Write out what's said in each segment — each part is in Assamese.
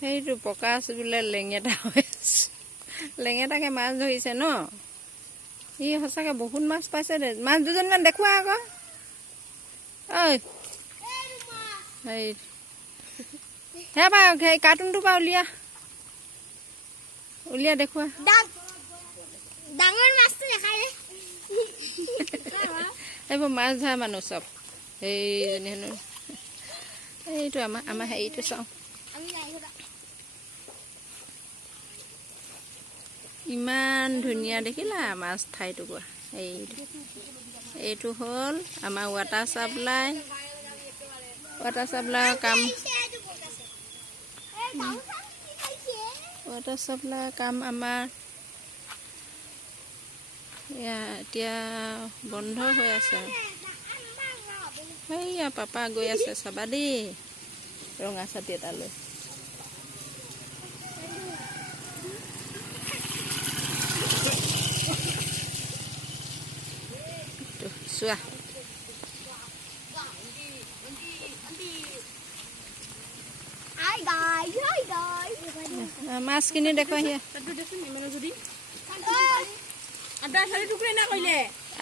সেইটো প্ৰকাশ বোলে লেঙেটা হৈছে লেঙেটাকে মাছ ধৰিছে ন ই সঁচাকৈ বহুত মাছ পাইছে দে মাছ দুজনমান দেখুওৱা আকৌ ঐ সেই পা সেই কাৰ্টুনটো পা উলিয়া দেখুওৱা ডাঙৰ মাছটো দেখাই এইবোৰ মাছ ধৰা মানুহ চব সেইজনী হেনো এইটো আমাৰ হেৰিটো চাওঁ ইমান ধুনীয়া দেখিলা মাছ ঠাইটুকুৰা এইটো হ'ল আমাৰ ৱাটাৰ চাপ্লাই কাম আমাৰ এতিয়া বন্ধ হৈ আছে সেইয়া পাপা গৈ আছে চাবা দেই ৰঙা ছাতি এটা লৈ চোৱা মাছখিনি দেখুৱাহি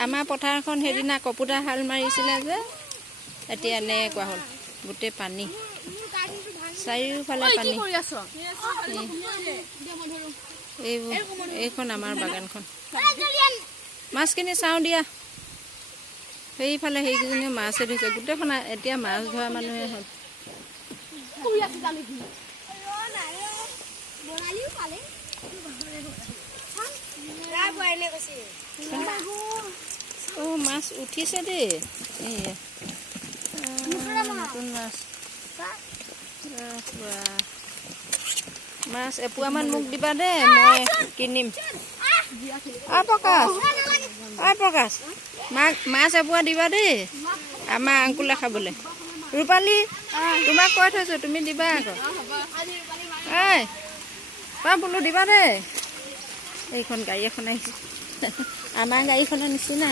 আমাৰ পথাৰখন সেইদিনা কপুটা হাল মাৰিছিলে যে এতিয়া এনেকুৱা হ'ল গোটেই পানী চাৰিওফালে পানী এইখন আমাৰ বাগানখন মাছখিনি চাওঁ দিয়া সেইফালে সেইকেইজনীও মাছে ধৰিছে গোটেইখন এতিয়া মাছ ধৰা মানুহে হ'ল মাছ উঠিছে দেই নতুন মাছ এপোৱামান মোক দিবা দেই মই কিনিম প্ৰকাশ মাছ এপোৱা দিবা দেই আমাৰ আংকুলে খাবলৈ ৰূপালী তোমাক কৈ থৈছোঁ তুমি দিবা আকৌ বোলো দিবা দেই এইখন গাড়ী এখন আহিছে আমাৰ গাড়ীখনৰ নিচিনা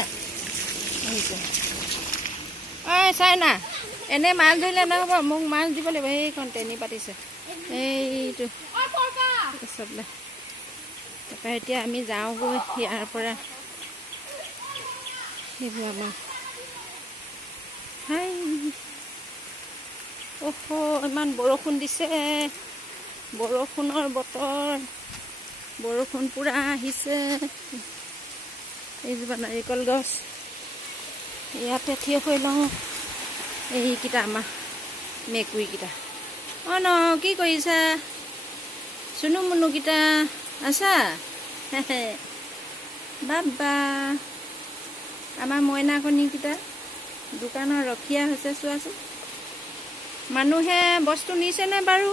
আহিছে চাই না এনে মাছ ধৰিলে নহ'ব মোক মাছ দিব লাগিব সেইখন ট্ৰেইনি পাতিছে এইটো চাপ্লাই তাৰপৰা এতিয়া আমি যাওঁগৈ ইয়াৰ পৰা সেইবোৰ আমাৰ ইমান বৰষুণ দিছে বৰষুণৰ বতৰ বৰষুণ পূৰা আহিছে এইজোপা নাৰিকল গছ ইয়াতে থিয় হৈ লওঁ এইকেইটা আমাৰ মেকুৰীকেইটা ন কি কৰিছা চুনু মুনুকেইটা আছা বাবা আমাৰ মইনাকণীকেইটা দোকানত ৰখীয়া হৈছে চোৱাচোন মানুহে বস্তু নিছেনে বাৰু